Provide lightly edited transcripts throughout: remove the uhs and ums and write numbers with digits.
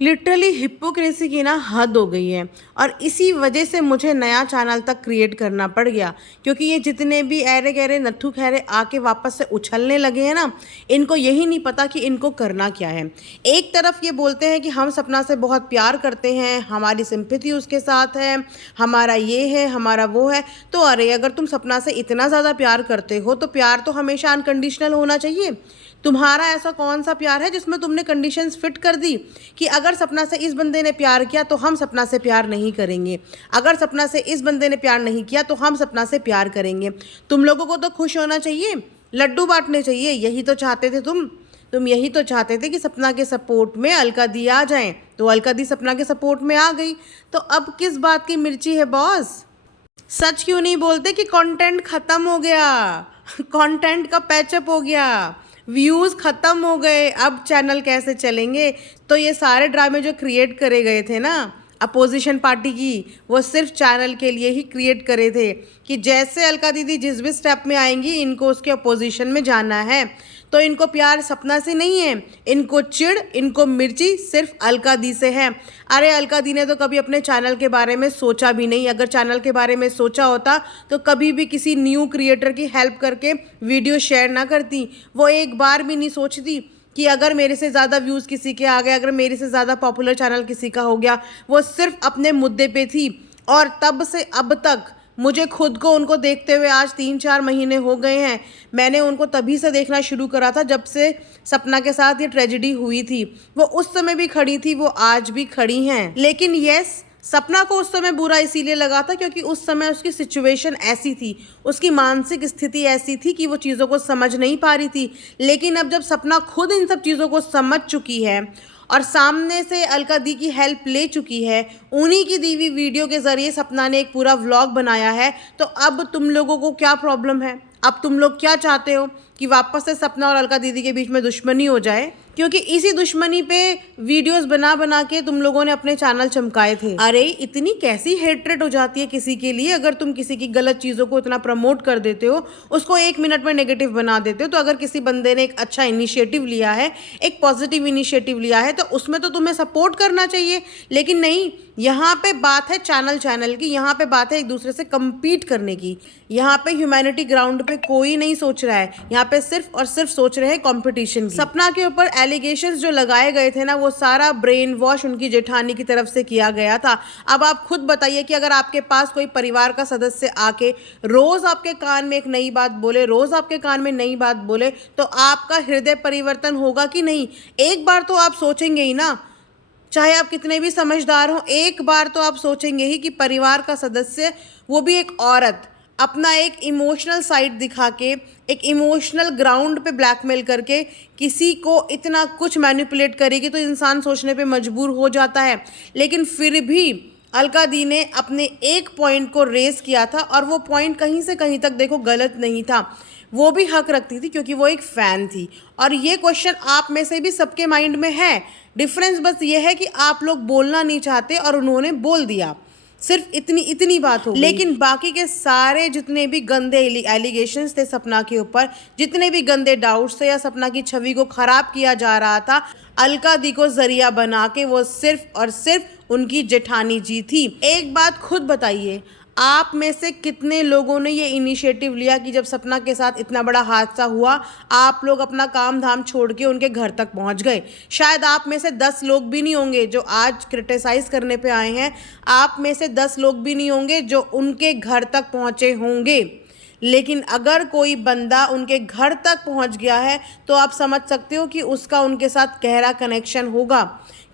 Literally hypocrisy की ना हद हो गई है। और इसी वजह से मुझे नया चैनल तक क्रिएट करना पड़ गया, क्योंकि ये जितने भी ऐरे गहरे नत्थु खैरे आके वापस से उछलने लगे हैं ना, इनको यही नहीं पता कि इनको करना क्या है। एक तरफ ये बोलते हैं कि हम सपना से बहुत प्यार करते हैं, हमारी सिंपैथी उसके साथ है, हमारा ये है, हमारा वो है। तो अरे अगर तुम सपना से इतना ज़्यादा प्यार करते हो तो प्यार तो हमेशा अनकंडीशनल होना चाहिए। तुम्हारा ऐसा कौन सा प्यार है जिसमें तुमने कंडीशंस फिट कर दी कि अगर सपना से इस बंदे ने प्यार किया तो हम सपना से प्यार नहीं करेंगे, अगर सपना से इस बंदे ने प्यार नहीं किया तो हम सपना से प्यार करेंगे। तुम लोगों को तो खुश होना चाहिए, लड्डू बांटने चाहिए। यही तो चाहते थे तुम यही तो चाहते थे कि सपना के सपोर्ट में अलका दी आ जाएं, तो अलका दी सपना के सपोर्ट में आ गई। तो अब किस बात की मिर्ची है बॉस? सच क्यों नहीं बोलते कि कंटेंट खत्म हो गया? कंटेंट का पैचअप हो गया, व्यूज़ ख़त्म हो गए, अब चैनल कैसे चलेंगे? तो ये सारे ड्रामे जो क्रिएट करे गए थे ना अपोजिशन पार्टी की, वो सिर्फ चैनल के लिए ही क्रिएट करे थे कि जैसे अलका दीदी जिस भी स्टेप में आएंगी इनको उसके अपोजिशन में जाना है। तो इनको प्यार सपना से नहीं है, इनको चिढ़, इनको मिर्ची सिर्फ अलका दी से है। अरे अलका दी ने तो कभी अपने चैनल के बारे में सोचा भी नहीं। अगर चैनल के बारे में सोचा होता तो कभी भी किसी न्यू क्रिएटर की हेल्प करके वीडियो शेयर ना करती। वो एक बार भी नहीं सोचती कि अगर मेरे से ज़्यादा व्यूज़ किसी के आ गए, अगर मेरे से ज़्यादा पॉपुलर चैनल किसी का हो गया। वो सिर्फ अपने मुद्दे पे थी। और तब से अब तक मुझे खुद को उनको देखते हुए आज 3-4 महीने हो गए हैं। मैंने उनको तभी से देखना शुरू करा था जब से सपना के साथ ये ट्रेजेडी हुई थी। वो उस समय भी खड़ी थी, वो आज भी खड़ी हैं। लेकिन यस, सपना को उस समय बुरा इसीलिए लगा था क्योंकि उस समय उसकी सिचुएशन ऐसी थी, उसकी मानसिक स्थिति ऐसी थी कि वो चीज़ों को समझ नहीं पा रही थी। लेकिन अब जब सपना खुद इन सब चीज़ों को समझ चुकी है और सामने से अलका दी की हेल्प ले चुकी है, उन्हीं की दी हुई वीडियो के ज़रिए सपना ने एक पूरा व्लॉग बनाया है, तो अब तुम लोगों को क्या प्रॉब्लम है? अब तुम लोग क्या चाहते हो कि वापस से सपना और अलका दीदी के बीच में दुश्मनी हो जाए? क्योंकि इसी दुश्मनी पे वीडियोस बना बना के तुम लोगों ने अपने चैनल चमकाए थे। अरे इतनी कैसी हेट्रेट हो जाती है किसी के लिए? अगर तुम किसी की गलत चीज़ों को इतना प्रमोट कर देते हो, उसको 1 मिनट में नेगेटिव बना देते हो, तो अगर किसी बंदे ने एक अच्छा इनिशिएटिव लिया है, एक पॉजिटिव इनिशिएटिव लिया है, तो उसमें तो तुम्हें सपोर्ट करना चाहिए। लेकिन नहीं, यहाँ पे बात है चैनल की, यहाँ पे बात है एक दूसरे से कम्पीट करने की। यहाँ पे ह्यूमैनिटी ग्राउंड पे कोई नहीं सोच रहा है, यहाँ पे सिर्फ और सिर्फ सोच रहे हैं कॉम्पिटिशन की। सपना के ऊपर एलिगेशंस जो लगाए गए थे ना, वो सारा ब्रेन वॉश उनकी जेठानी की तरफ से किया गया था। अब आप खुद बताइए कि अगर आपके पास कोई परिवार का सदस्य आके रोज आपके कान में एक नई बात बोले, रोज आपके कान में नई बात बोले, तो आपका हृदय परिवर्तन होगा कि नहीं? एक बार तो आप सोचेंगे ही ना, चाहे आप कितने भी समझदार हो, एक बार तो आप सोचेंगे ही कि परिवार का सदस्य, वो भी एक औरत, अपना एक इमोशनल साइड दिखा के, एक इमोशनल ग्राउंड पे ब्लैकमेल करके किसी को इतना कुछ मैनिपुलेट करेगी, तो इंसान सोचने पे मजबूर हो जाता है। लेकिन फिर भी अलका दी ने अपने एक पॉइंट को रेस किया था, और वो पॉइंट कहीं से कहीं तक देखो गलत नहीं था। वो भी हक रखती थी क्योंकि वो एक फ़ैन थी। और ये क्वेश्चन आप में से भी सबके माइंड में है। डिफरेंस बस ये है कि आप लोग बोलना नहीं चाहते और उन्होंने बोल दिया। सिर्फ इतनी बात हो गई। लेकिन बाकी के सारे जितने भी गंदे एलिगेशंस थे सपना के ऊपर, जितने भी गंदे डाउट्स थे या सपना की छवि को खराब किया जा रहा था, अलका दी को जरिया बना के वो सिर्फ और सिर्फ उनकी जेठानी जी थी। एक बात खुद बताइए, आप में से कितने लोगों ने ये इनिशिएटिव लिया कि जब सपना के साथ इतना बड़ा हादसा हुआ, आप लोग अपना काम धाम छोड़ के उनके घर तक पहुंच गए? शायद आप में से 10 लोग भी नहीं होंगे जो आज क्रिटिसाइज करने पे आए हैं। आप में से 10 लोग भी नहीं होंगे जो उनके घर तक पहुंचे होंगे। लेकिन अगर कोई बंदा उनके घर तक पहुंच गया है, तो आप समझ सकते हो कि उसका उनके साथ गहरा कनेक्शन होगा।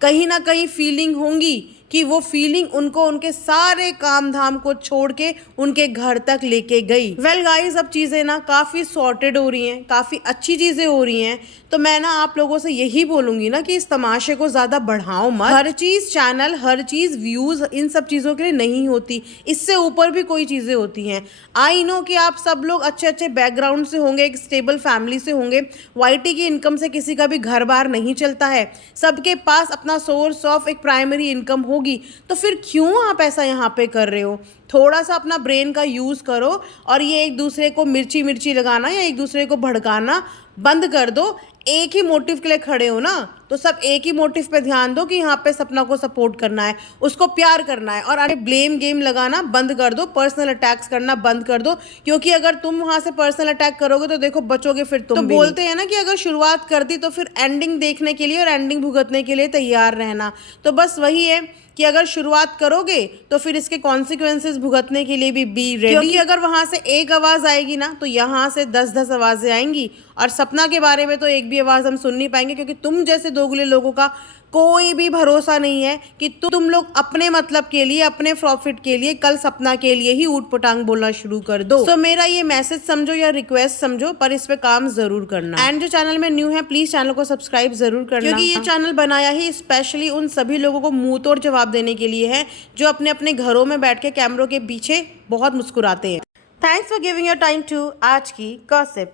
कहीं ना कहीं फीलिंग होंगी कि वो फीलिंग उनको उनके सारे काम धाम को छोड़ के उनके घर तक लेके गई। वेल गाइस, अब चीज़ें ना काफ़ी सॉर्टेड हो रही हैं, काफ़ी अच्छी चीज़ें हो रही हैं। तो मैं ना आप लोगों से यही बोलूँगी ना कि इस तमाशे को ज़्यादा बढ़ाओ मत। हर चीज़ चैनल, हर चीज़ व्यूज़, इन सब चीज़ों के लिए नहीं होती। इससे ऊपर भी कोई चीज़ें होती हैं। आई नो कि आप सब लोग अच्छे अच्छे बैकग्राउंड से होंगे, एक स्टेबल फैमिली से होंगे। वाईटी की इनकम से किसी का भी घर बार नहीं चलता है। सबके पास अपना सोर्स ऑफ एक प्राइमरी इनकम होगी। तो फिर क्यों आप ऐसा यहाँ पे कर रहे हो? थोड़ा सा अपना ब्रेन का यूज़ करो और ये एक दूसरे को मिर्ची मिर्ची लगाना या एक दूसरे को भड़काना बंद कर दो। एक ही मोटिव के लिए खड़े हो ना, तो सब एक ही मोटिव पे ध्यान दो कि यहाँ पे सपना को सपोर्ट करना है, उसको प्यार करना है। और अरे ब्लेम गेम लगाना बंद कर दो, पर्सनल अटैक्स करना बंद कर दो, क्योंकि अगर तुम वहां से पर्सनल अटैक करोगे तो देखो बचोगे फिर तुम। तो बोलते हैं ना कि अगर शुरुआत कर दी तो फिर एंडिंग देखने के लिए और एंडिंग भुगतने के लिए तैयार रहना। तो बस वही है कि अगर शुरुआत करोगे तो फिर इसके कॉन्सिक्वेंसेस भुगतने के लिए भी बी रेडी। क्योंकि अगर वहां से एक आवाज आएगी ना तो यहाँ से 10-10 आवाजें आएंगी, और सपना के बारे में तो एक भी आवाज हम सुन नहीं पाएंगे, क्योंकि तुम जैसे दोगले लोगों का कोई भी भरोसा नहीं है कि तुम लोग अपने मतलब के लिए, अपने प्रॉफिट के लिए, कल सपना के लिए ही ऊट पटांग बोलना शुरू कर दो। तो मेरा ये मैसेज समझो या रिक्वेस्ट समझो, पर इस पे काम जरूर करना। एंड जो चैनल में न्यू है प्लीज चैनल को सब्सक्राइब जरूर करना, क्योंकि ये चैनल बनाया ही स्पेशली उन सभी लोगों को मुंह तोड़ जवाब देने के लिए है जो अपने अपने घरों में बैठ के कैमरों के पीछे बहुत मुस्कुराते हैं। Thanks for giving your time to आज की गॉसिप।